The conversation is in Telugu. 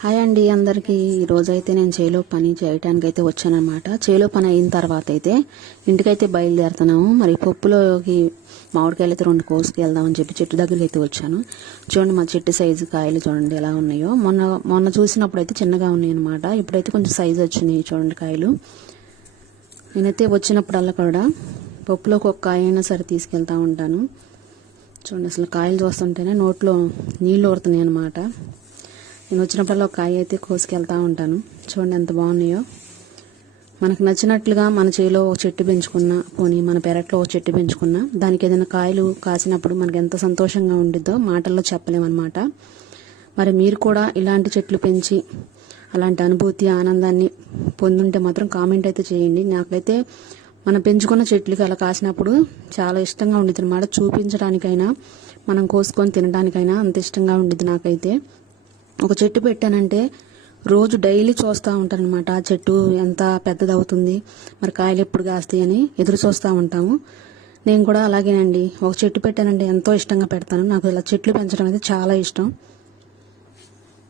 హాయ్ అండి అందరికీ. ఈరోజైతే నేను చేలో పని చేయడానికైతే వచ్చానమాట. చేలో పని అయిన తర్వాత అయితే ఇంటికైతే బయలుదేరుతున్నాము. మరి పప్పులోకి మామిడికాయలు అయితే 2 కోసుకు వెళ్దామని చెప్పి చెట్టు దగ్గరికి అయితే వచ్చాను. చూడండి మా చెట్టు సైజు కాయలు చూడండి ఎలా ఉన్నాయో. మొన్న చూసినప్పుడు అయితే చిన్నగా ఉన్నాయి అనమాట. ఇప్పుడైతే కొంచెం సైజు వచ్చినాయి చూడండి కాయలు. నేనైతే వచ్చినప్పుడల్లా కూడా పప్పులోకి ఒక కాయ అయినా సరే తీసుకెళ్తా ఉంటాను. చూడండి అసలు కాయలు చూస్తుంటేనే నోట్లో నీళ్ళు ఊరుతున్నాయి అనమాట. నేను వచ్చినప్పుడల్లా ఒక కాయ అయితే కోసుకెళ్తా ఉంటాను. చూడండి ఎంత బాగున్నాయో. మనకు నచ్చినట్లుగా మన చేలో ఒక చెట్టు పెంచుకున్నా, పోనీ మన పెరట్లో ఒక చెట్టు పెంచుకున్నా, దానికి ఏదైనా కాయలు కాసినప్పుడు మనకి ఎంత సంతోషంగా ఉండిద్దో మాటల్లో చెప్పలేమన్నమాట. మరి మీరు కూడా ఇలాంటి చెట్లు పెంచి అలాంటి అనుభూతి ఆనందాన్ని పొందుంటే మాత్రం కామెంట్ అయితే చేయండి. నాకైతే మనం పెంచుకున్న చెట్లకి అలా కాసినప్పుడు చాలా ఇష్టంగా ఉండిద్ది అనమాట. చూపించడానికైనా మనం కోసుకొని తినడానికైనా అంత ఇష్టంగా ఉండిద్ది నాకైతే. ఒక చెట్టు పెట్టానంటే రోజు డైలీ చూస్తూ ఉంటాను అనమాట. ఆ చెట్టు ఎంత పెద్దదవుతుంది, మరి కాయలు ఎప్పుడు కాస్తాయి అని ఎదురు చూస్తూ ఉంటాము. నేను కూడా అలాగేనండి. ఒక చెట్టు పెట్టానంటే ఎంతో ఇష్టంగా పెడతాను. నాకు ఇలా చెట్లు పెంచడం అయితే చాలా ఇష్టం.